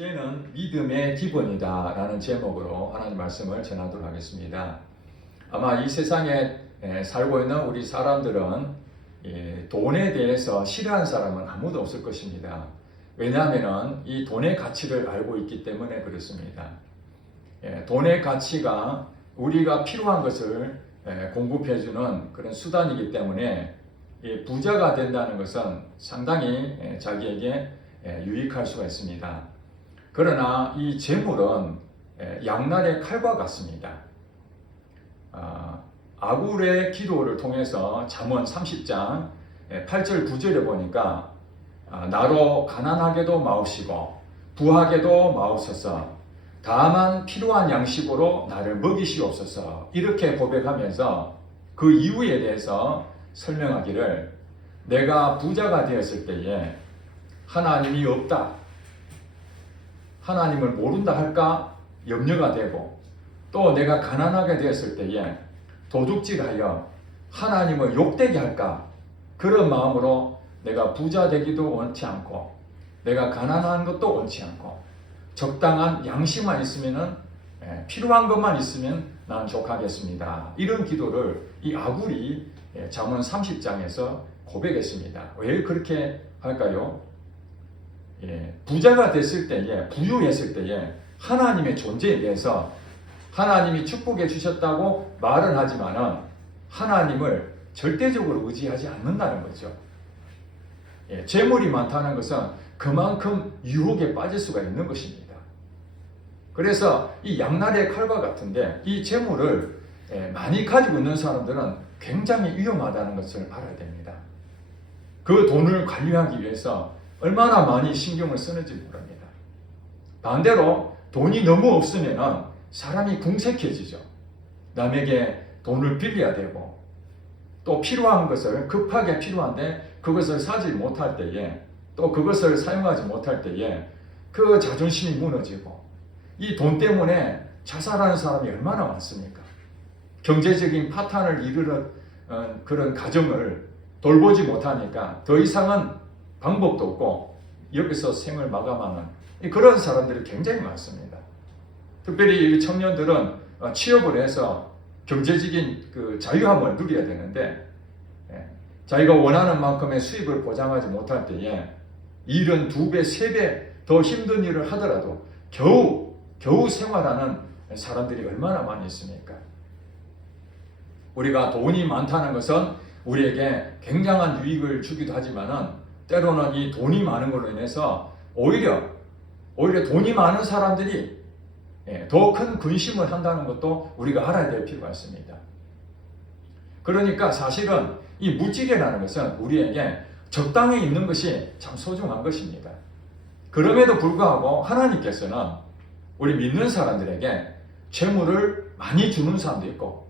주제는 믿음의 기본이다 라는 제목으로 하나님 말씀을 전하도록 하겠습니다. 아마 이 세상에 살고 있는 우리 사람들은 돈에 대해서 싫어하는 사람은 아무도 없을 것입니다. 왜냐하면 이 돈의 가치를 알고 있기 때문에 그렇습니다. 돈의 가치가 우리가 필요한 것을 공급해주는 그런 수단이기 때문에 부자가 된다는 것은 상당히 자기에게 유익할 수가 있습니다. 그러나 이 재물은 양날의 칼과 같습니다. 아굴의 기도를 통해서 잠언 30장 8절 9절에 보니까 나로 가난하게도 마옵시고 부하게도 마옵소서 다만 필요한 양식으로 나를 먹이시옵소서 이렇게 고백하면서 그 이유에 대해서 설명하기를 내가 부자가 되었을 때에 하나님이 없다, 하나님을 모른다 할까 염려가 되고 또 내가 가난하게 되었을 때에 도둑질하여 하나님을 욕되게 할까 그런 마음으로 내가 부자 되기도 원치 않고 내가 가난한 것도 원치 않고 적당한 양식만 있으면 필요한 것만 있으면 난 족하겠습니다. 이런 기도를 이 아굴이 잠언 30장에서 고백했습니다. 왜 그렇게 할까요? 부자가 됐을 때에 부유했을 때에 하나님의 존재에 대해서 하나님이 축복해 주셨다고 말은 하지만은 하나님을 절대적으로 의지하지 않는다는 거죠. 재물이 많다는 것은 그만큼 유혹에 빠질 수가 있는 것입니다. 그래서 이 양날의 칼과 같은데 이 재물을 많이 가지고 있는 사람들은 굉장히 위험하다는 것을 알아야 됩니다. 그 돈을 관리하기 위해서 얼마나 많이 신경을 쓰는지 모릅니다. 반대로 돈이 너무 없으면 사람이 궁색해지죠. 남에게 돈을 빌려야 되고 또 필요한 것을 급하게 필요한데 그것을 사지 못할 때에 또 그것을 사용하지 못할 때에 그 자존심이 무너지고 이 돈 때문에 자살하는 사람이 얼마나 많습니까? 경제적인 파탄을 이르는 그런 가정을 돌보지 못하니까 더 이상은 방법도 없고 여기서 생을 마감하는 그런 사람들이 굉장히 많습니다. 특별히 청년들은 취업을 해서 경제적인 그 자유함을 누려야 되는데 자기가 원하는 만큼의 수입을 보장하지 못할 때에 일은 2배, 3배 더 힘든 일을 하더라도 겨우 생활하는 사람들이 얼마나 많이 있습니까? 우리가 돈이 많다는 것은 우리에게 굉장한 유익을 주기도 하지만은 때로는 이 돈이 많은 걸로 인해서 오히려 돈이 많은 사람들이 더 큰 근심을 한다는 것도 우리가 알아야 될 필요가 있습니다. 그러니까 사실은 이 물질이라는 것은 우리에게 적당히 있는 것이 참 소중한 것입니다. 그럼에도 불구하고 하나님께서는 우리 믿는 사람들에게 재물을 많이 주는 사람도 있고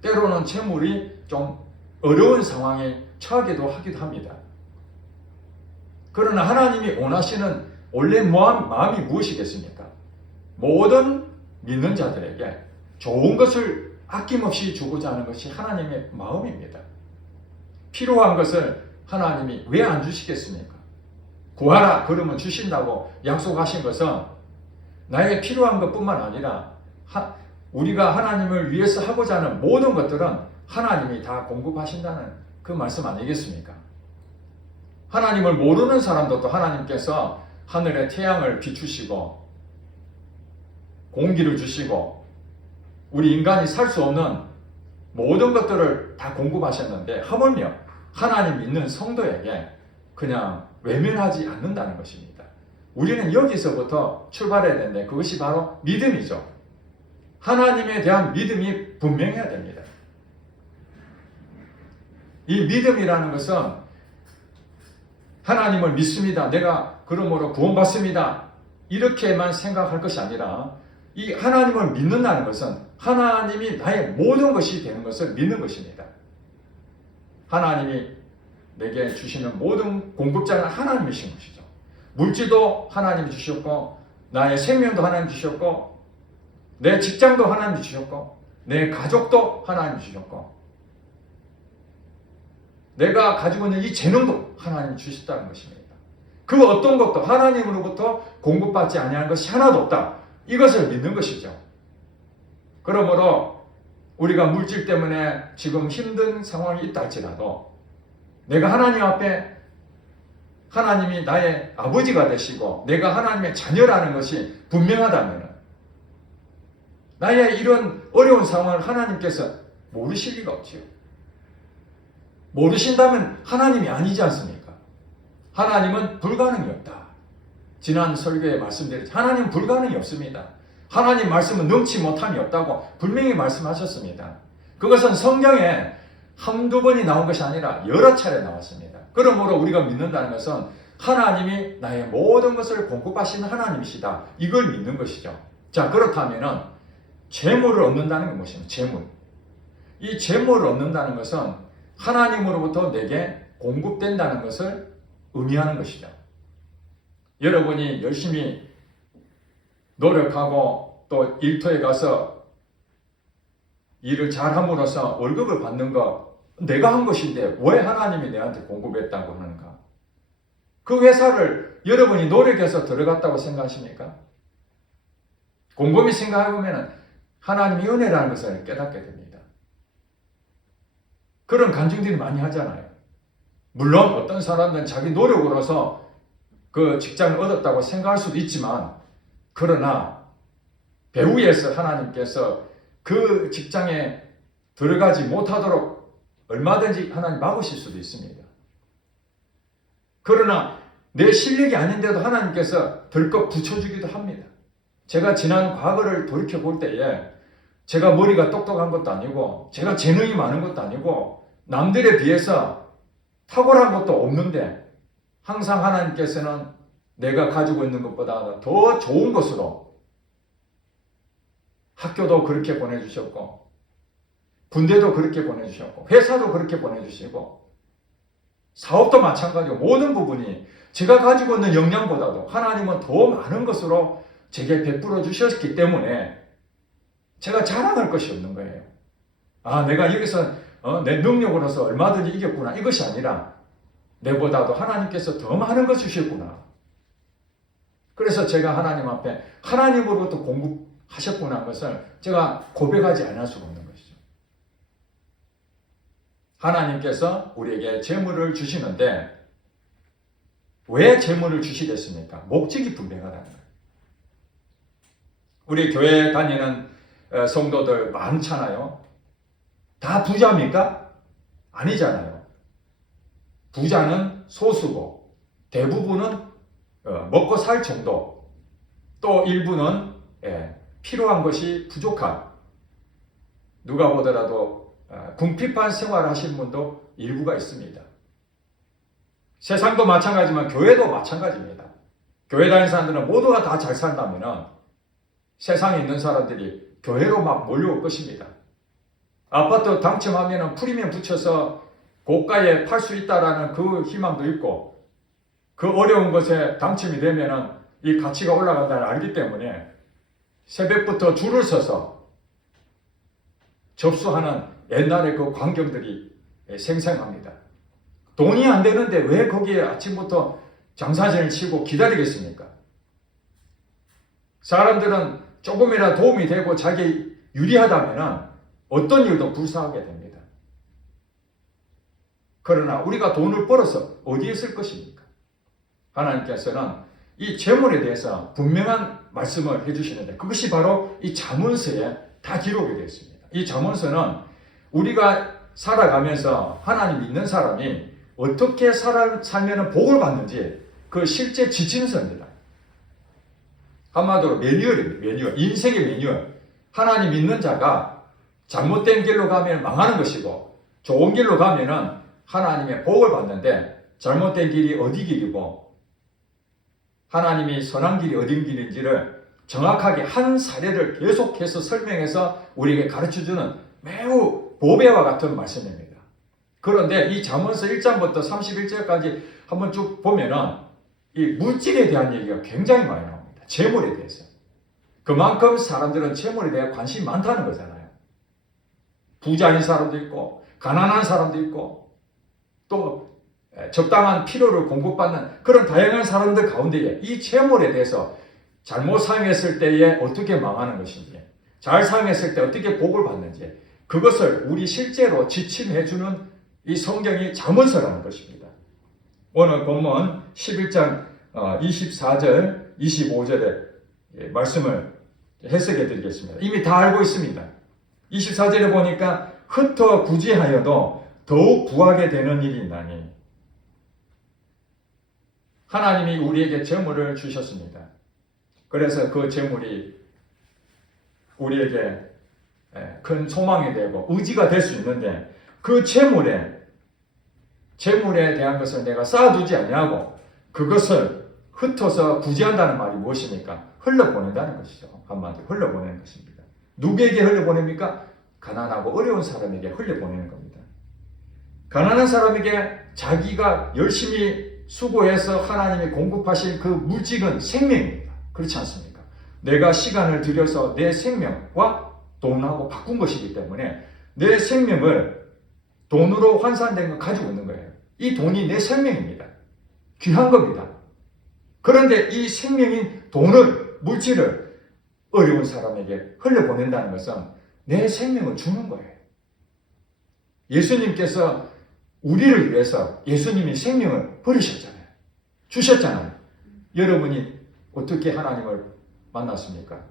때로는 재물이 좀 어려운 상황에 처하기도 하기도 합니다. 그러나 하나님이 원하시는 원래 마음이 무엇이겠습니까? 모든 믿는 자들에게 좋은 것을 아낌없이 주고자 하는 것이 하나님의 마음입니다. 필요한 것을 하나님이 왜 안 주시겠습니까? 구하라 그러면 주신다고 약속하신 것은 나에게 필요한 것뿐만 아니라 우리가 하나님을 위해서 하고자 하는 모든 것들은 하나님이 다 공급하신다는 그 말씀 아니겠습니까? 하나님을 모르는 사람도 하나님께서 하늘에 태양을 비추시고 공기를 주시고 우리 인간이 살 수 없는 모든 것들을 다 공급하셨는데 하물며 하나님 믿는 성도에게 그냥 외면하지 않는다는 것입니다. 우리는 여기서부터 출발해야 되는데 그것이 바로 믿음이죠. 하나님에 대한 믿음이 분명해야 됩니다. 이 믿음이라는 것은 하나님을 믿습니다. 내가 그러므로 구원받습니다. 이렇게만 생각할 것이 아니라 이 하나님을 믿는다는 것은 하나님이 나의 모든 것이 되는 것을 믿는 것입니다. 하나님이 내게 주시는 모든 공급자는 하나님이신 것이죠. 물질도 하나님이 주셨고 나의 생명도 하나님이 주셨고 내 직장도 하나님이 주셨고 내 가족도 하나님이 주셨고 내가 가지고 있는 이 재능도 하나님이 주셨다는 것입니다. 그 어떤 것도 하나님으로부터 공급받지 아니하는 것이 하나도 없다. 이것을 믿는 것이죠. 그러므로 우리가 물질 때문에 지금 힘든 상황이 있다 할지라도 내가 하나님 앞에 하나님이 나의 아버지가 되시고 내가 하나님의 자녀라는 것이 분명하다면 나의 이런 어려운 상황을 하나님께서 모르실 리가 없지요. 모르신다면 하나님이 아니지 않습니까? 하나님은 불가능이 없다. 지난 설교에 말씀드렸죠. 하나님은 불가능이 없습니다. 하나님 말씀은 능치 못함이 없다고 분명히 말씀하셨습니다. 그것은 성경에 한두 번이 나온 것이 아니라 여러 차례 나왔습니다. 그러므로 우리가 믿는다는 것은 하나님이 나의 모든 것을 공급하시는 하나님이시다. 이걸 믿는 것이죠. 자, 그렇다면 재물을 얻는다는 게 무엇입니까? 재물. 이 재물을 얻는다는 것은 하나님으로부터 내게 공급된다는 것을 의미하는 것이죠. 여러분이 열심히 노력하고 또 일터에 가서 일을 잘함으로써 월급을 받는 거 내가 한 것인데 왜 하나님이 내한테 공급했다고 하는가? 그 회사를 여러분이 노력해서 들어갔다고 생각하십니까? 곰곰이 생각해보면 하나님의 은혜라는 것을 깨닫게 됩니다. 그런 간증들이 많이 하잖아요. 물론 어떤 사람들은 자기 노력으로서 그 직장을 얻었다고 생각할 수도 있지만 그러나 배후에서 하나님께서 그 직장에 들어가지 못하도록 얼마든지 하나님 막으실 수도 있습니다. 그러나 내 실력이 아닌데도 하나님께서 덜컥 붙여주기도 합니다. 제가 지난 과거를 돌이켜 볼 때에 제가 머리가 똑똑한 것도 아니고 제가 재능이 많은 것도 아니고 남들에 비해서 탁월한 것도 없는데 항상 하나님께서는 내가 가지고 있는 것보다 더 좋은 것으로 학교도 그렇게 보내주셨고 군대도 그렇게 보내주셨고 회사도 그렇게 보내주시고 사업도 마찬가지고 모든 부분이 제가 가지고 있는 역량보다도 하나님은 더 많은 것으로 제게 베풀어 주셨기 때문에 제가 자랑할 것이 없는 거예요. 아, 내가 여기서 내 능력으로서 얼마든지 이겼구나. 이것이 아니라 내보다도 하나님께서 더 많은 것 주셨구나. 그래서 제가 하나님 앞에 하나님으로부터 공급하셨구나 하는 것을 제가 고백하지 않을 수가 없는 것이죠. 하나님께서 우리에게 재물을 주시는데 왜 재물을 주시겠습니까? 목적이 분명하다는 거예요. 우리 교회 다니는 성도들 많잖아요. 다 부자입니까? 아니잖아요. 부자는 소수고 대부분은 먹고 살 정도, 또 일부는 필요한 것이 부족한, 누가 보더라도 궁핍한 생활을 하시는 분도 일부가 있습니다. 세상도 마찬가지지만 교회도 마찬가지입니다. 교회 다니는 사람들은 모두가 다 잘 산다면 세상에 있는 사람들이 교회로 막 몰려올 것입니다. 아파트 당첨하면 프리미엄 붙여서 고가에 팔 수 있다라는 그 희망도 있고 그 어려운 것에 당첨이 되면 이 가치가 올라간다는 알기 때문에 새벽부터 줄을 서서 접수하는 옛날의 그 광경들이 생생합니다. 돈이 안 되는데 왜 거기에 아침부터 장사진을 치고 기다리겠습니까? 사람들은 조금이라도 도움이 되고 자기 유리하다면 어떤 일도 불사하게 됩니다. 그러나 우리가 돈을 벌어서 어디에 쓸 것입니까? 하나님께서는 이 재물에 대해서 분명한 말씀을 해주시는데 그것이 바로 이 잠언서에 다 기록이 되어 있습니다. 이 잠언서는 우리가 살아가면서 하나님 믿는 사람이 어떻게 살면 복을 받는지 그 실제 지침서입니다. 한마디로 매뉴얼입니다. 매뉴얼. 인생의 매뉴얼. 하나님 믿는 자가 잘못된 길로 가면 망하는 것이고 좋은 길로 가면은 하나님의 복을 받는데 잘못된 길이 어디 길이고 하나님이 선한 길이 어디 길인지를 정확하게 한 사례를 계속해서 설명해서 우리에게 가르쳐주는 매우 보배와 같은 말씀입니다. 그런데 이 잠언서 1장부터 31절까지 한번 쭉 보면은 이 물질에 대한 얘기가 굉장히 많이 나옵니다. 재물에 대해서. 그만큼 사람들은 재물에 대해 관심이 많다는 거잖아요. 부자인 사람도 있고 가난한 사람도 있고 또 적당한 필요를 공급받는 그런 다양한 사람들 가운데에 이 재물에 대해서 잘못 사용했을 때에 어떻게 망하는 것인지, 잘 사용했을 때 어떻게 복을 받는지, 그것을 우리 실제로 지침해주는 이 성경이 잠언서라는 것입니다. 오늘 본문 11장 24절, 25절의 말씀을 해석해 드리겠습니다. 이미 다 알고 있습니다. 24절에 보니까 흩어 구제하여도 더욱 부하게 되는 일이 있나니, 하나님이 우리에게 재물을 주셨습니다. 그래서 그 재물이 우리에게 큰 소망이 되고 의지가 될 수 있는데, 그 재물에 대한 것을 내가 쌓아두지 아니하고 그것을 흩어서 구제한다는 말이 무엇입니까? 흘려보낸다는 것이죠. 한마디로 흘려보내는 것입니다. 누구에게 흘려보냅니까? 가난하고 어려운 사람에게 흘려보내는 겁니다. 가난한 사람에게 자기가 열심히 수고해서 하나님이 공급하신 그 물질은 생명입니다. 그렇지 않습니까? 내가 시간을 들여서 내 생명과 돈하고 바꾼 것이기 때문에 내 생명을 돈으로 환산된 걸 가지고 있는 거예요. 이 돈이 내 생명입니다. 귀한 겁니다. 그런데 이 생명인 돈을, 물질을 어려운 사람에게 흘려보낸다는 것은 내 생명을 주는 거예요. 예수님께서 우리를 위해서 예수님이 생명을 버리셨잖아요. 주셨잖아요. 여러분이 어떻게 하나님을 만났습니까?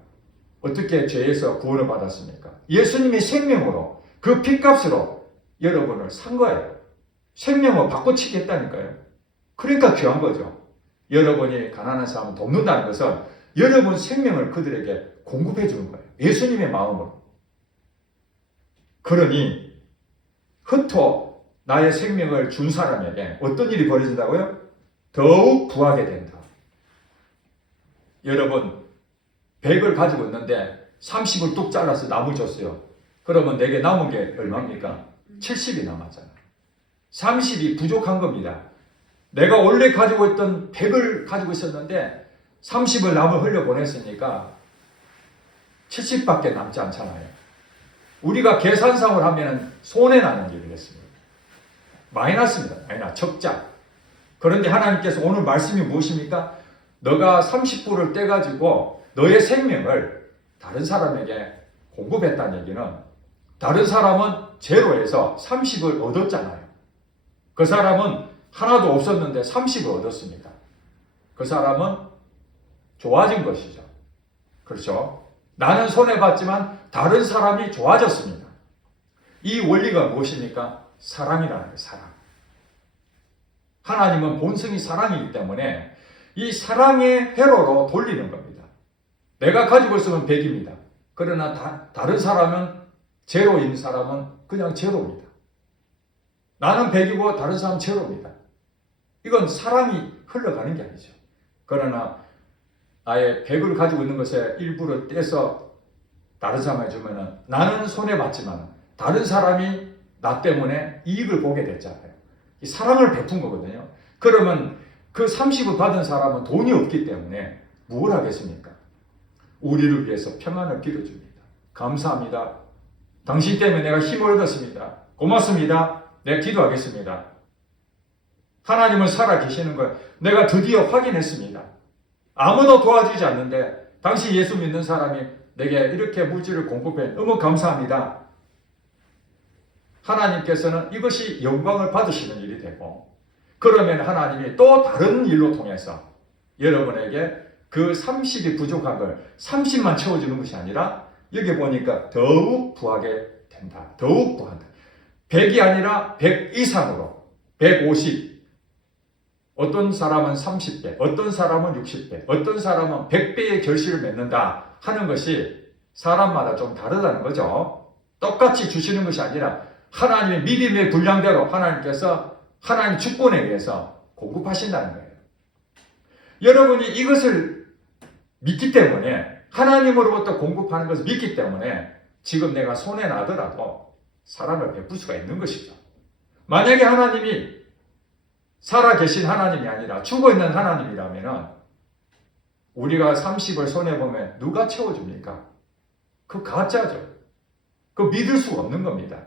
어떻게 죄에서 구원을 받았습니까? 예수님의 생명으로, 그 핏값으로 여러분을 산 거예요. 생명을 바꿔치겠다니까요. 그러니까 귀한 거죠. 여러분이 가난한 사람을 돕는다는 것은 여러분 생명을 그들에게 공급해 주는 거예요. 예수님의 마음으로. 그러니 흩어 나의 생명을 준 사람에게 어떤 일이 벌어진다고요? 더욱 부하게 된다. 여러분 100을 가지고 있는데 30을 뚝 잘라서 남을 줬어요. 그러면 내게 남은 게 얼마입니까? 70이 남았잖아요. 30이 부족한 겁니다. 내가 원래 가지고 있던 100을 가지고 있었는데 30을 남을 흘려보냈으니까 70밖에 남지 않잖아요. 우리가 계산상을 하면 손해나는 일을 했습니다. 마이너스입니다. 마이너스, 적자. 그런데 하나님께서 오늘 말씀이 무엇입니까? 너가 30불을 떼가지고 너의 생명을 다른 사람에게 공급했다는 얘기는, 다른 사람은 제로에서 30을 얻었잖아요. 그 사람은 하나도 없었는데 30을 얻었습니다. 그 사람은 좋아진 것이죠. 그렇죠? 나는 손해봤지만 다른 사람이 좋아졌습니다. 이 원리가 무엇입니까? 사랑이라는 거예요. 사랑. 하나님은 본성이 사랑이기 때문에 이 사랑의 회로로 돌리는 겁니다. 내가 가지고 있으면 100입니다. 그러나 다른 사람은, 제로인 사람은 그냥 제로입니다. 나는 100이고 다른 사람은 제로입니다. 이건 사랑이 흘러가는 게 아니죠. 그러나 나의 100을 가지고 있는 것에 일부를 떼서 다른 사람에게 주면 나는 손해봤지만 다른 사람이 나 때문에 이익을 보게 됐잖아요. 이 사랑을 베푼 거거든요. 그러면 그 30을 받은 사람은 돈이 없기 때문에 뭘 하겠습니까? 우리를 위해서 평안을 빌어줍니다. 감사합니다. 당신 때문에 내가 힘을 얻었습니다. 고맙습니다. 내가 기도하겠습니다. 하나님은 살아계시는 걸 내가 드디어 확인했습니다. 아무도 도와주지 않는데 당신 예수 믿는 사람이 내게 이렇게 물질을 공급해 너무 감사합니다. 하나님께서는 이것이 영광을 받으시는 일이 되고, 그러면 하나님이 또 다른 일로 통해서 여러분에게 그 30이 부족한 걸 30만 채워주는 것이 아니라 여기 보니까 더욱 부하게 된다. 더욱 부한다. 100이 아니라 100 이상으로 150. 어떤 사람은 30배, 어떤 사람은 60배, 어떤 사람은 100배의 결실을 맺는다 하는 것이 사람마다 좀 다르다는 거죠. 똑같이 주시는 것이 아니라 하나님의 믿음의 분량대로 하나님께서 하나님 주권에 의해서 공급하신다는 거예요. 여러분이 이것을 믿기 때문에, 하나님으로부터 공급하는 것을 믿기 때문에 지금 내가 손해나더라도 사랑을 베풀 수가 있는 것이죠. 만약에 하나님이 살아계신 하나님이 아니라 죽어있는 하나님이라면 우리가 30을 손해보면 누가 채워줍니까? 그 가짜죠. 그 믿을 수가 없는 겁니다.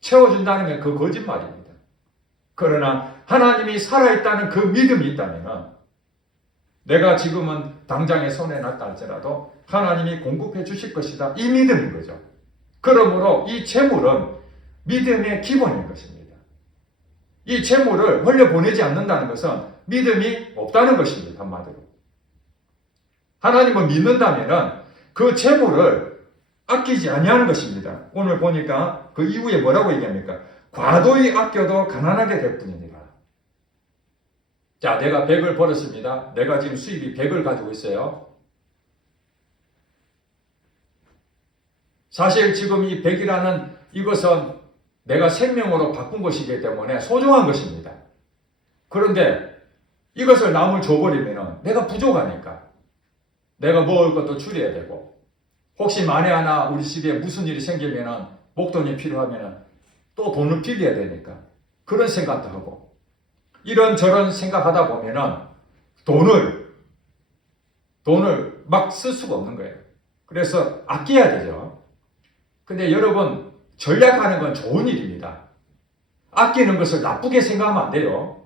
채워준다는 게 그 거짓말입니다. 그러나 하나님이 살아있다는 그 믿음이 있다면 내가 지금은 당장에 손에 났다 할지라도 하나님이 공급해 주실 것이다. 이 믿음인 거죠. 그러므로 이 재물은 믿음의 기본인 것입니다. 이 재물을 흘려보내지 않는다는 것은 믿음이 없다는 것입니다. 한마디로. 하나님을 믿는다면 그 재물을 아끼지 아니하는 것입니다. 오늘 보니까 그 이후에 뭐라고 얘기합니까? 과도히 아껴도 가난하게 될 뿐이니라. 자, 내가 100을 벌었습니다. 내가 지금 수입이 100을 가지고 있어요. 사실 지금 이 100이라는 이것은 내가 생명으로 바꾼 것이기 때문에 소중한 것입니다. 그런데 이것을 남을 줘버리면 내가 부족하니까 내가 먹을 것도 줄여야 되고 혹시 만에 하나 우리 집에 무슨 일이 생기면 목돈이 필요하면 또 돈을 빌려야 되니까 그런 생각도 하고 이런저런 생각하다 보면은 돈을 막 쓸 수가 없는 거예요. 그래서 아껴야 되죠. 근데 여러분 전략하는 건 좋은 일입니다. 아끼는 것을 나쁘게 생각하면 안 돼요.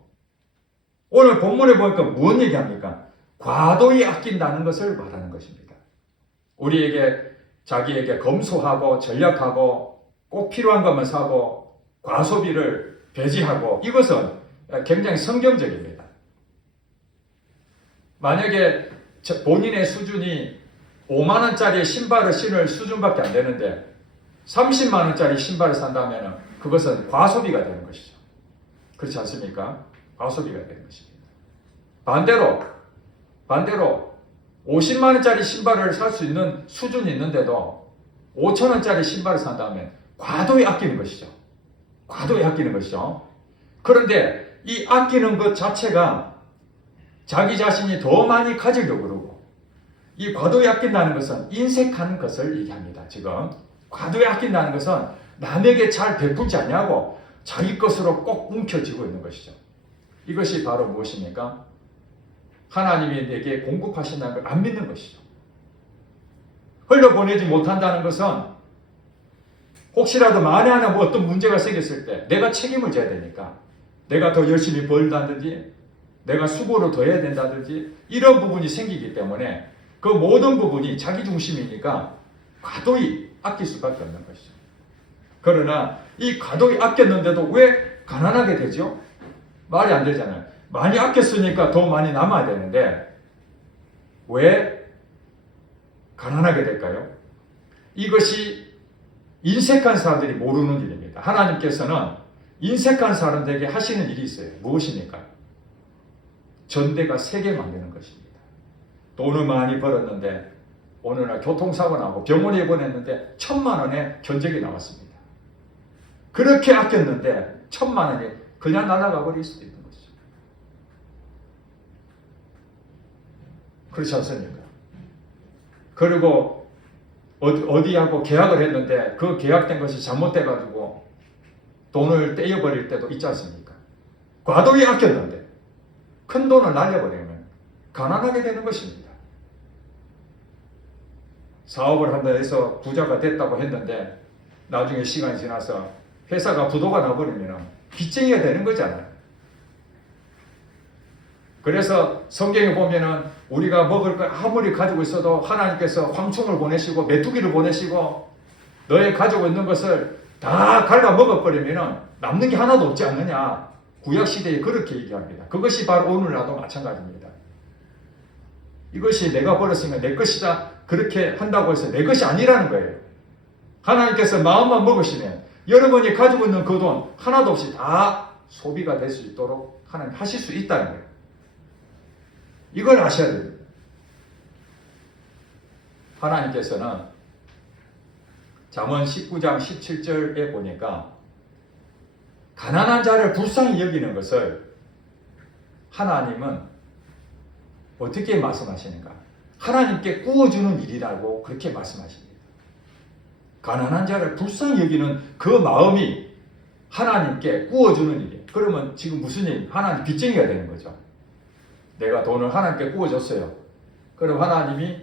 오늘 본문에 보니까 무슨 얘기합니까? 과도히 아낀다는 것을 말하는 것입니다. 우리에게 자기에게 검소하고 전략하고 꼭 필요한 것만 사고 과소비를 배제하고 이것은 굉장히 성경적입니다. 만약에 본인의 수준이 5만 원짜리 신발을 신을 수준밖에 안 되는데 30만 원짜리 신발을 산다면 그것은 과소비가 되는 것이죠. 그렇지 않습니까? 과소비가 되는 것입니다. 반대로 50만 원짜리 신발을 살 수 있는 수준이 있는데도 5천 원짜리 신발을 산다면 과도히 아끼는 것이죠. 과도히 아끼는 것이죠. 그런데 이 아끼는 것 자체가 자기 자신이 더 많이 가지려고 그러고 이 과도히 아낀다는 것은 인색하는 것을 얘기합니다. 지금 과도히 아낀다는 것은 남에게 잘 베풀지 않냐고 자기 것으로 꼭 움켜쥐고 있는 것이죠. 이것이 바로 무엇입니까? 하나님이 내게 공급하신다는 걸 안 믿는 것이죠. 흘려보내지 못한다는 것은 혹시라도 만에 하나 뭐 어떤 문제가 생겼을 때 내가 책임을 져야 되니까 내가 더 열심히 벌다든지 내가 수고를 더 해야 된다든지 이런 부분이 생기기 때문에 그 모든 부분이 자기 중심이니까 과도히 아낄 수밖에 없는 것이죠. 그러나 이 과도히 아꼈는데도 왜 가난하게 되죠? 말이 안 되잖아요. 많이 아꼈으니까 더 많이 남아야 되는데 왜 가난하게 될까요? 이것이 인색한 사람들이 모르는 일입니다. 하나님께서는 인색한 사람들에게 하시는 일이 있어요. 무엇입니까? 전대가 세게 만드는 것입니다. 돈을 많이 벌었는데 어느 날 교통사고 나고 병원에 입원했는데 1,000만 원의 견적이 나왔습니다. 그렇게 아꼈는데 1,000만 원이 그냥 날아가 버릴 수도 있는 것이죠. 그렇지 않습니까? 그리고 어디하고 계약을 했는데 그 계약된 것이 잘못돼가지고 돈을 떼어버릴 때도 있지 않습니까? 과도히 아꼈는데 큰 돈을 날려버리면 가난하게 되는 것입니다. 사업을 한다 해서 부자가 됐다고 했는데 나중에 시간이 지나서 회사가 부도가 나버리면 빚쟁이가 되는 거잖아요. 그래서 성경에 보면은 우리가 먹을 걸 아무리 가지고 있어도 하나님께서 황충을 보내시고 메뚜기를 보내시고 너의 가지고 있는 것을 다 갉아 먹어버리면 남는 게 하나도 없지 않느냐. 구약시대에 그렇게 얘기합니다. 그것이 바로 오늘날도 마찬가지입니다. 이것이 내가 벌었으면 내 것이다. 그렇게 한다고 해서 내 것이 아니라는 거예요. 하나님께서 마음만 먹으시면 여러분이 가지고 있는 그 돈 하나도 없이 다 소비가 될 수 있도록 하나님 하실 수 있다는 거예요. 이걸 아셔야 됩니다. 하나님께서는 잠언 19장 17절에 보니까 가난한 자를 불쌍히 여기는 것을 하나님은 어떻게 말씀하시는가? 하나님께 구워주는 일이라고 그렇게 말씀하십니다. 가난한 자를 불쌍히 여기는 그 마음이 하나님께 구워주는 일이에요. 그러면 지금 무슨 일? 하나님 빚쟁이가 되는 거죠. 내가 돈을 하나님께 구워줬어요. 그럼 하나님이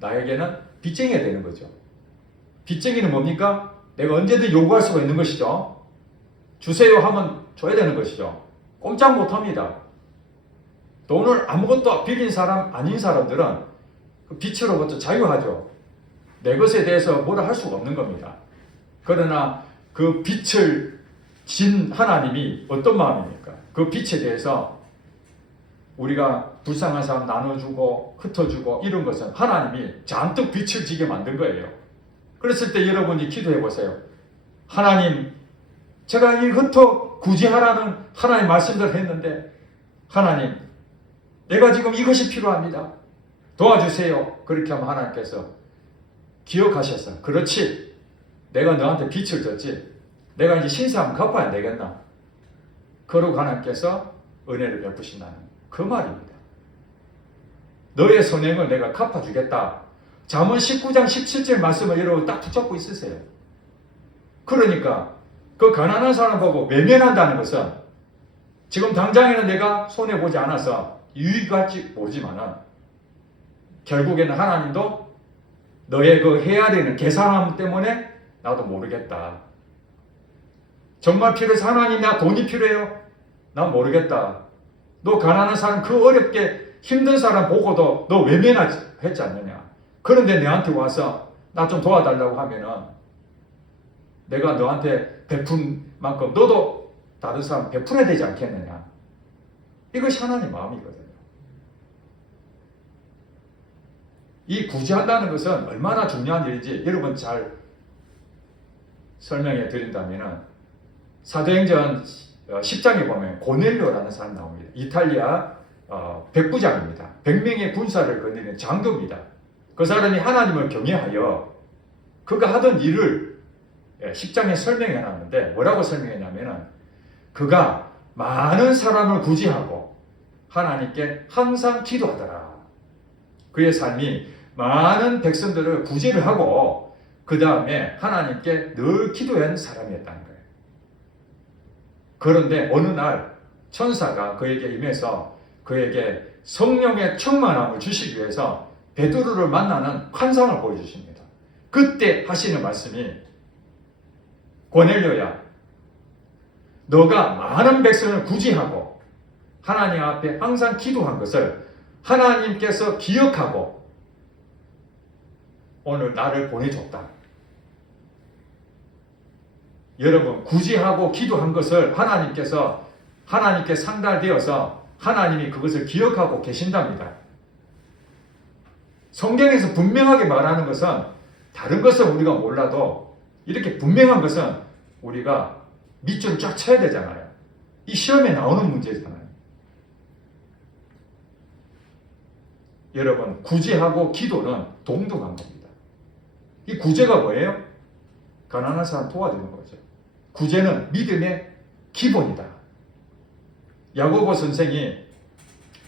나에게는 빚쟁이가 되는 거죠. 빚쟁이는 뭡니까? 내가 언제든 요구할 수가 있는 것이죠. 주세요 하면 줘야 되는 것이죠. 꼼짝 못합니다. 돈을 아무것도 빌린 사람 아닌 사람들은 그 빛으로부터 자유하죠. 내 것에 대해서 뭐라 할 수가 없는 겁니다. 그러나 그 빛을 진 하나님이 어떤 마음입니까? 그 빛에 대해서 우리가 불쌍한 사람 나눠주고 흩어주고 이런 것은 하나님이 잔뜩 빛을 지게 만든 거예요. 그랬을 때 여러분이 기도해 보세요. 하나님, 제가 이 흩어 굳이 하라는 하나님 말씀들 했는데 하나님, 내가 지금 이것이 필요합니다. 도와주세요. 그렇게 하면 하나님께서 기억하셨어. 그렇지. 내가 너한테 빛을 줬지. 내가 이제 신세하면 갚아야 되겠나. 그러고 하나님께서 은혜를 베푸신다는 그 말입니다. 너의 선행을 내가 갚아주겠다. 잠언 19장 17절 말씀을 여러분 딱 붙잡고 있으세요. 그러니까 그 가난한 사람 보고 외면한다는 것은 지금 당장에는 내가 손해보지 않아서 유익할지 모르지만은 결국에는 하나님도 너의 그 해야 되는 계산함 때문에 나도 모르겠다. 정말 필요해서 하나님 나 돈이 필요해요? 난 모르겠다. 너 가난한 사람 그 어렵게 힘든 사람 보고도 너 외면했지 않느냐. 그런데 내한테 와서 나 좀 도와달라고 하면은 내가 너한테 베푼 만큼 너도 다른 사람 베풀어야 되지 않겠느냐. 이것이 하나님의 마음이거든요. 이 구제한다는 것은 얼마나 중요한 일인지 여러분 잘 설명해 드린다면 사도행전 10장에 보면 고넬료라는 사람이 나옵니다. 이탈리아 백부장입니다. 100명의 군사를 거느리는 장교입니다. 그 사람이 하나님을 경외하여 그가 하던 일을 10장에 설명해 놨는데 뭐라고 설명했냐면 그가 많은 사람을 구제하고 하나님께 항상 기도하더라. 그의 삶이 많은 백성들을 구제를 하고 그 다음에 하나님께 늘 기도한 사람이었다는 거예요. 그런데 어느 날 천사가 그에게 임해서 그에게 성령의 충만함을 주시기 위해서 베드로를 만나는 환상을 보여주십니다. 그때 하시는 말씀이 고넬료야, 너가 많은 백성을 구제하고 하나님 앞에 항상 기도한 것을 하나님께서 기억하고 오늘 나를 보내줬다. 여러분, 구제하고 기도한 것을 하나님께 상달되어서 하나님이 그것을 기억하고 계신답니다. 성경에서 분명하게 말하는 것은 다른 것은 우리가 몰라도 이렇게 분명한 것은 우리가 밑줄을 쫙 쳐야 되잖아요. 이 시험에 나오는 문제잖아요. 여러분, 구제하고 기도는 동등한 겁니다. 이 구제가 뭐예요? 가난한 사람 도와주는 거죠. 구제는 믿음의 기본이다. 야고보 선생이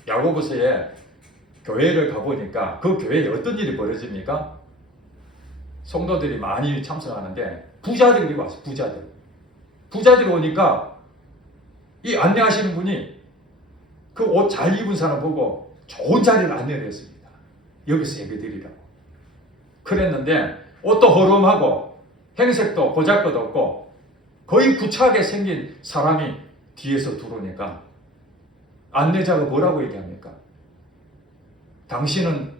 야고보서에 교회를 가보니까 그 교회에 어떤 일이 벌어집니까? 성도들이 많이 참석하는데 부자들이 왔어요. 부자들이 오니까 이 안내하시는 분이 그 옷 잘 입은 사람 보고 좋은 자리를 안내를 했습니다. 여기서 예배드리라고. 그랬는데 옷도 허름하고 행색도 보잘것없고 거의 구차하게 생긴 사람이 뒤에서 들어오니까 안내자가 뭐라고 얘기합니까? 당신은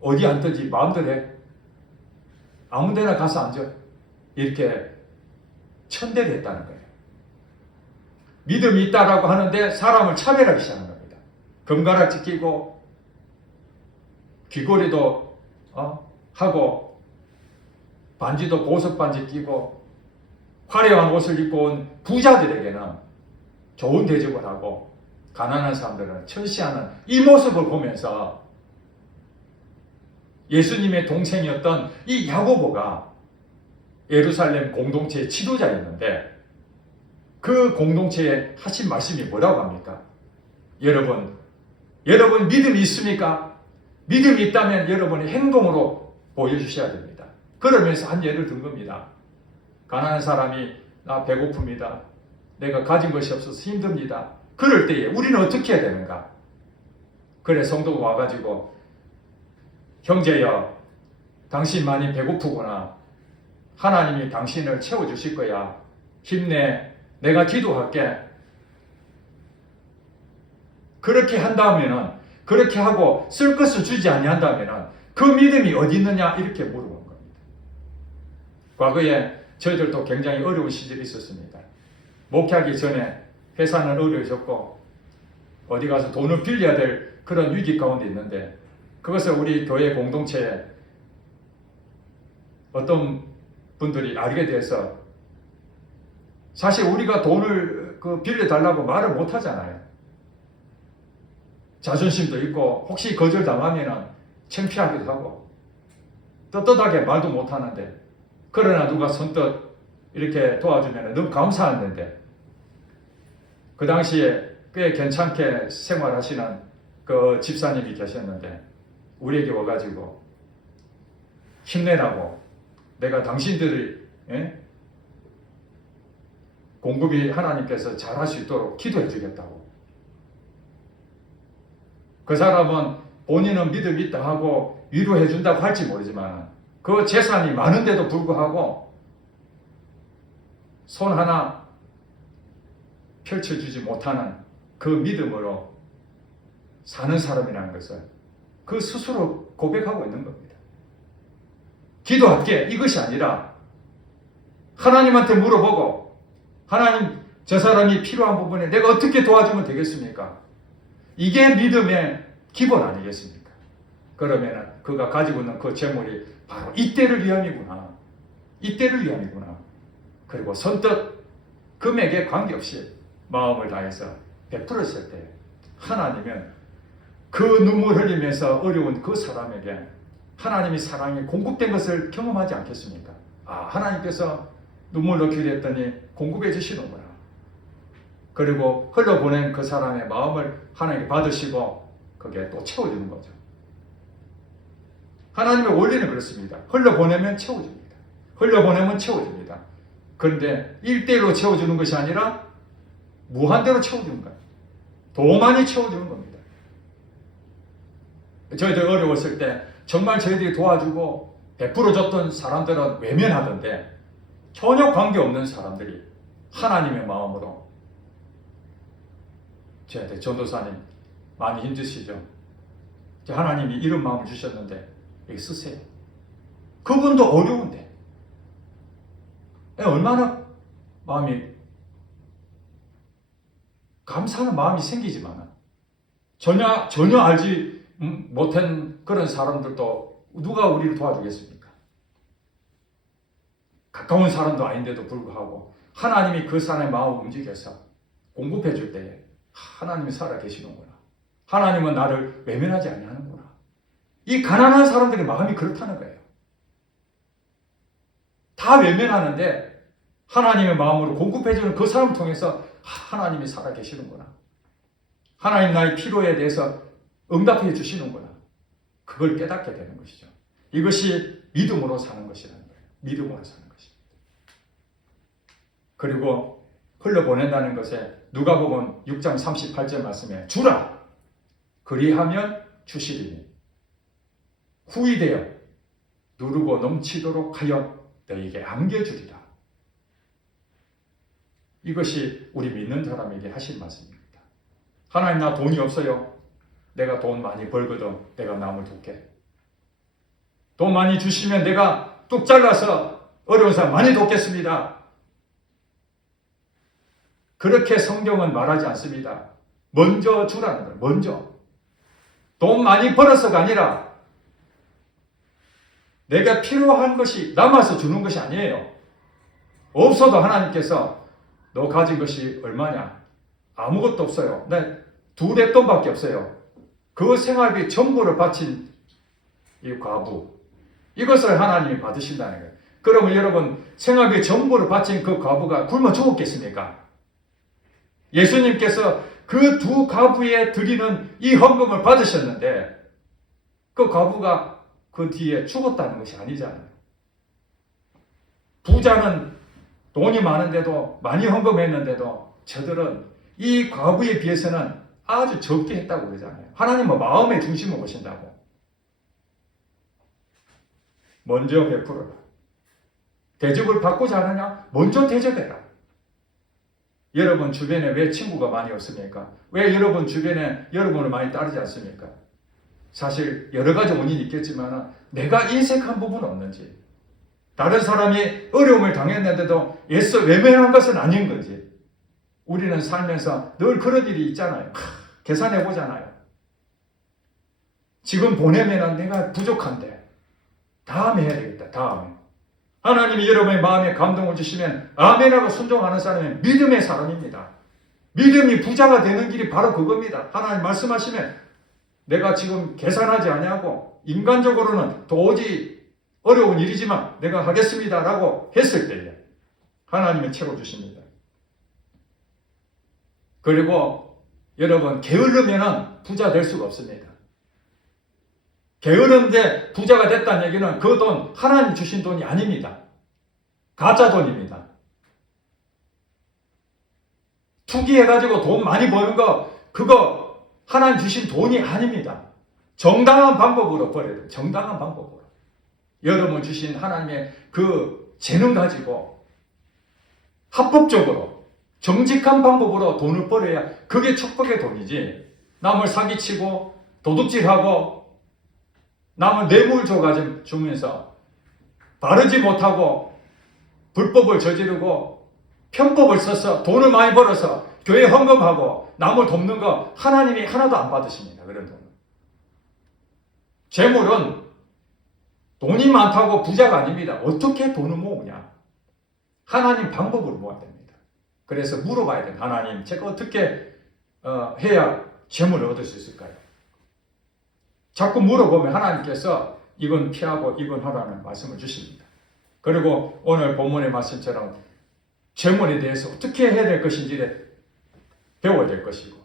어디 앉든지 마음대로 해. 아무 데나 가서 앉아. 이렇게 천대를 했다는 거예요. 믿음이 있다라고 하는데 사람을 차별하기 시작한 겁니다. 금가락지 끼고 귀걸이도 하고 반지도 보석 반지 끼고 화려한 옷을 입고 온 부자들에게는 좋은 대접을 하고 가난한 사람들은 철시하는 이 모습을 보면서 예수님의 동생이었던 이 야고보가 예루살렘 공동체의 지도자였는데 그 공동체에 하신 말씀이 뭐라고 합니까? 여러분 믿음이 있습니까? 믿음이 있다면 여러분의 행동으로 보여주셔야 됩니다. 그러면서 한 예를 든 겁니다. 가난한 사람이 나 배고픕니다. 내가 가진 것이 없어서 힘듭니다. 그럴 때에 우리는 어떻게 해야 되는가? 그래 성도가 와가지고 형제여, 당신 많이 배고프구나. 하나님이 당신을 채워주실 거야. 힘내. 내가 기도할게. 그렇게 한다면은, 그렇게 하고 쓸 것을 주지 아니한다면은 그 믿음이 어디 있느냐 이렇게 물어본 겁니다. 과거에 저희들도 굉장히 어려운 시절이 있었습니다. 목회하기 전에 회사는 어려우셨고 어디 가서 돈을 빌려야 될 그런 위기 가운데 있는데, 그것을 우리 교회 공동체에 어떤 분들이 알게 돼서, 사실 우리가 돈을 빌려달라고 말을 못 하잖아요. 자존심도 있고 혹시 거절당하면 창피하기도 하고 떳떳하게 말도 못 하는데, 그러나 누가 선뜻 이렇게 도와주면 너무 감사했는데, 그 당시에 꽤 괜찮게 생활하시는 그 집사님이 계셨는데 우리에게 와가지고 힘내라고, 내가 당신들이 공급이 하나님께서 잘할 수 있도록 기도해 주겠다고. 그 사람은 본인은 믿음이 있다 하고 위로해 준다고 할지 모르지만 그 재산이 많은데도 불구하고 손 하나 펼쳐주지 못하는 그 믿음으로 사는 사람이라는 것을 그 스스로 고백하고 있는 겁니다. 기도할게 이것이 아니라 하나님한테 물어보고, 하나님, 저 사람이 필요한 부분에 내가 어떻게 도와주면 되겠습니까? 이게 믿음의 기본 아니겠습니까? 그러면 그가 가지고 있는 그 재물이 바로 이때를 위함이구나. 이때를 위함이구나. 그리고 선뜻 금액에 관계없이 마음을 다해서 베풀었을 때 하나님은 그 눈물 흘리면서 어려운 그 사람에게 하나님이 사랑이 공급된 것을 경험하지 않겠습니까? 아, 하나님께서 눈물 넣기로 했더니 공급해 주시는구나. 그리고 흘러보낸 그 사람의 마음을 하나님께 받으시고 그게 또 채워주는 거죠. 하나님의 원리는 그렇습니다. 흘러보내면 채워줍니다. 흘러보내면 채워줍니다. 그런데 1대1로 채워주는 것이 아니라 무한대로 채워주는 거예요. 더 많이 채워주는 겁니다. 저희들 어려웠을 때 정말 저희들이 도와주고 베풀어줬던 사람들은 외면하던데, 전혀 관계없는 사람들이 하나님의 마음으로, 저희들 전도사님 많이 힘드시죠? 하나님이 이런 마음을 주셨는데 여기 쓰세요. 그분도 어려운데 얼마나 마음이 감사하는 마음이 생기지만 전혀 알지 못한 그런 사람들도 누가 우리를 도와주겠습니까? 가까운 사람도 아닌데도 불구하고 하나님이 그 사람의 마음을 움직여서 공급해 줄 때에 하나님이 살아 계시는구나. 하나님은 나를 외면하지 아니하는구나. 이 가난한 사람들의 마음이 그렇다는 거예요. 다 외면하는데 하나님의 마음으로 공급해주는 그 사람을 통해서 하나님이 살아 계시는구나. 하나님 나의 필요에 대해서 응답해 주시는구나. 그걸 깨닫게 되는 것이죠. 이것이 믿음으로 사는 것이라는 거예요. 믿음으로 사는 것입니다. 그리고 흘려보낸다는 것에 누가복음 6장 38절 말씀에 주라 그리하면 주시리니 후이되어 누르고 넘치도록 하여 너에게 안겨주리라. 이것이 우리 믿는 사람에게 하신 말씀입니다. 하나님, 나 돈이 없어요. 내가 돈 많이 벌거든. 내가 남을 돕게. 돈 많이 주시면 내가 뚝 잘라서 어려운 사람 많이 돕겠습니다. 그렇게 성경은 말하지 않습니다. 먼저 주라는 거예요. 먼저. 돈 많이 벌어서가 아니라 내가 필요한 것이 남아서 주는 것이 아니에요. 없어도 하나님께서 너 가진 것이 얼마냐? 아무것도 없어요. 나 두 랩돈밖에 없어요. 그 생활비 전부를 바친 이 과부, 이것을 하나님이 받으신다는 거예요. 그러면 여러분, 생활비 전부를 바친 그 과부가 굶어 죽었겠습니까? 예수님께서 그 두 과부에 드리는 이 헌금을 받으셨는데 그 과부가 그 뒤에 죽었다는 것이 아니잖아요. 부자는 돈이 많은데도 많이 헌금했는데도 저들은 이 과부에 비해서는 아주 적게 했다고 그러잖아요. 하나님은 마음의 중심을 보신다고. 먼저 베풀어라. 대접을 받고자 하느냐? 먼저 대접해라. 여러분 주변에 왜 친구가 많이 없습니까? 왜 여러분 주변에 여러분을 많이 따르지 않습니까? 사실 여러 가지 원인이 있겠지만 내가 인색한 부분은 없는지, 다른 사람이 어려움을 당했는데도 애써 외면한 것은 아닌 건지, 우리는 살면서 늘 그런 일이 있잖아요. 계산해 보잖아요. 지금 보내면 내가 부족한데 다음에 해야 되겠다. 다음에. 하나님이 여러분의 마음에 감동을 주시면 아멘하고 순종하는 사람은 믿음의 사람입니다. 믿음이 부자가 되는 길이 바로 그겁니다. 하나님 말씀하시면 내가 지금 계산하지 아니하고 인간적으로는 도저히 어려운 일이지만 내가 하겠습니다 라고 했을 때에 하나님은 채워주십니다. 그리고 여러분 게으르면 부자 될 수가 없습니다. 게으른데 부자가 됐다는 얘기는 그 돈 하나님 주신 돈이 아닙니다. 가짜 돈입니다. 투기해가지고 돈 많이 버는 거 그거 하나님 주신 돈이 아닙니다. 정당한 방법으로 벌어야 돼요. 정당한 방법으로. 여러분 주신 하나님의 그 재능 가지고 합법적으로 정직한 방법으로 돈을 벌어야 그게 축복의 돈이지, 남을 사기치고 도둑질하고 남을 뇌물 줘가지고 주면서 바르지 못하고 불법을 저지르고 편법을 써서 돈을 많이 벌어서 교회 헌금하고 남을 돕는 거 하나님이 하나도 안 받으십니다. 그런 돈은. 재물은 돈이 많다고 부자가 아닙니다. 어떻게 돈을 모으냐? 하나님 방법으로 모아야 됩니다. 그래서 물어봐야 돼요. 하나님, 제가 어떻게 해야 재물을 얻을 수 있을까요? 자꾸 물어보면 하나님께서 이건 피하고 이건 하라는 말씀을 주십니다. 그리고 오늘 본문의 말씀처럼 재물에 대해서 어떻게 해야 될 것인지를 배워야 될 것이고,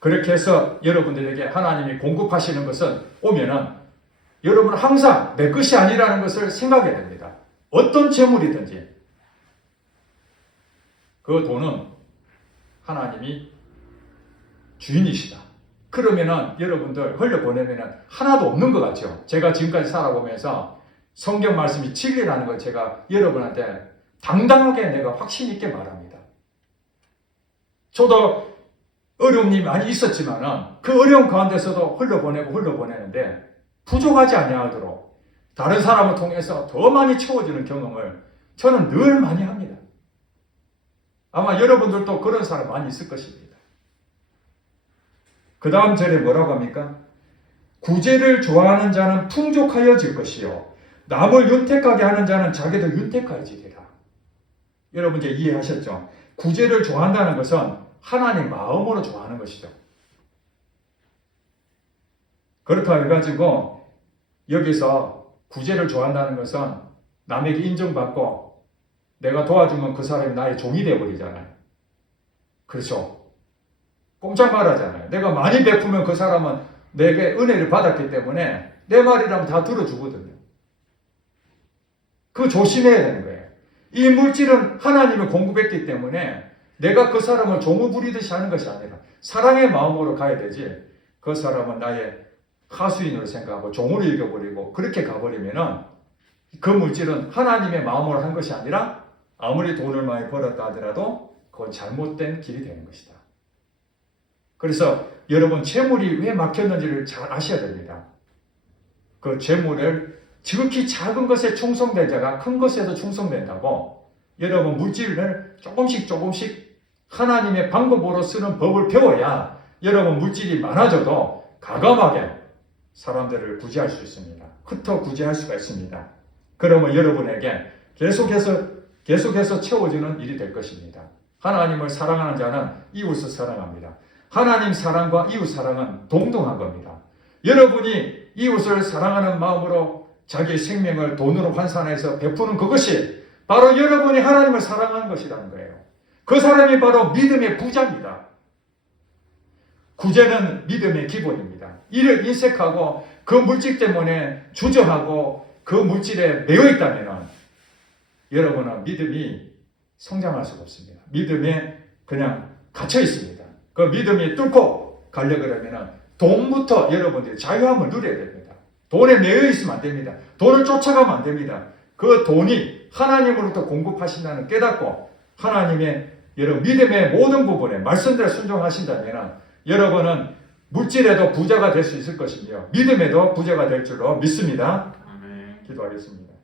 그렇게 해서 여러분들에게 하나님이 공급하시는 것은 오면은 여러분은 항상 내 것이 아니라는 것을 생각해야 됩니다. 어떤 재물이든지 그 돈은 하나님이 주인이시다. 그러면은 여러분들 흘려보내면은 하나도 없는 것 같죠. 제가 지금까지 살아보면서 성경 말씀이 진리라는 걸 제가 여러분한테 당당하게 내가 확신 있게 말합니다. 저도 어려움이 많이 있었지만은 그 어려움 가운데서도 흘려보내는데 부족하지 아니하도록 다른 사람을 통해서 더 많이 채워주는 경험을 저는 늘 많이 합니다. 아마 여러분들도 그런 사람 많이 있을 것입니다. 그 다음 절에 뭐라고 합니까? 구제를 좋아하는 자는 풍족하여질 것이요 남을 윤택하게 하는 자는 자기도 윤택하여지리라. 여러분 이제 이해하셨죠? 구제를 좋아한다는 것은 하나님 마음으로 좋아하는 것이죠. 그렇다 해가지고 여기서 구제를 좋아한다는 것은 남에게 인정받고 내가 도와주면 그 사람이 나의 종이 되어버리잖아요. 그렇죠? 꼼짝 말하잖아요. 내가 많이 베푸면 그 사람은 내게 은혜를 받았기 때문에 내 말이라면 다 들어주거든요. 그거 조심해야 되는 거예요. 이 물질은 하나님이 공급했기 때문에 내가 그 사람을 종을 부리듯이 하는 것이 아니라 사랑의 마음으로 가야 되지, 그 사람은 나의 하수인으로 생각하고 종으로 이겨버리고 그렇게 가버리면은 그 물질은 하나님의 마음으로 한 것이 아니라 아무리 돈을 많이 벌었다 하더라도 그건 잘못된 길이 되는 것이다. 그래서 여러분 재물이 왜 막혔는지를 잘 아셔야 됩니다. 그 재물을 지극히 작은 것에 충성된 자가 큰 것에도 충성된다고, 여러분 물질을 조금씩 하나님의 방법으로 쓰는 법을 배워야 여러분 물질이 많아져도 과감하게 사람들을 구제할 수 있습니다. 흩어 구제할 수가 있습니다. 그러면 여러분에게 계속해서 채워주는 일이 될 것입니다. 하나님을 사랑하는 자는 이웃을 사랑합니다. 하나님 사랑과 이웃 사랑은 동등한 겁니다. 여러분이 이웃을 사랑하는 마음으로 자기의 생명을 돈으로 환산해서 베푸는 그것이 바로 여러분이 하나님을 사랑하는 것이라는 거예요. 그 사람이 바로 믿음의 부자입니다. 구제는 믿음의 기본입니다. 이를 인색하고 그 물질 때문에 주저하고 그 물질에 매여 있다면 여러분은 믿음이 성장할 수가 없습니다. 믿음에 그냥 갇혀 있습니다. 그 믿음이 뚫고 가려고 하면 돈부터 여러분들이 자유함을 누려야 됩니다. 돈에 매여 있으면 안 됩니다. 돈을 쫓아가면 안 됩니다. 그 돈이 하나님으로부터 공급하신다는 깨닫고 하나님의 여러분 믿음의 모든 부분에 말씀대로 순종하신다면 여러분은 물질에도 부자가 될 수 있을 것이며 믿음에도 부자가 될 줄로 믿습니다. 아멘. 기도하겠습니다.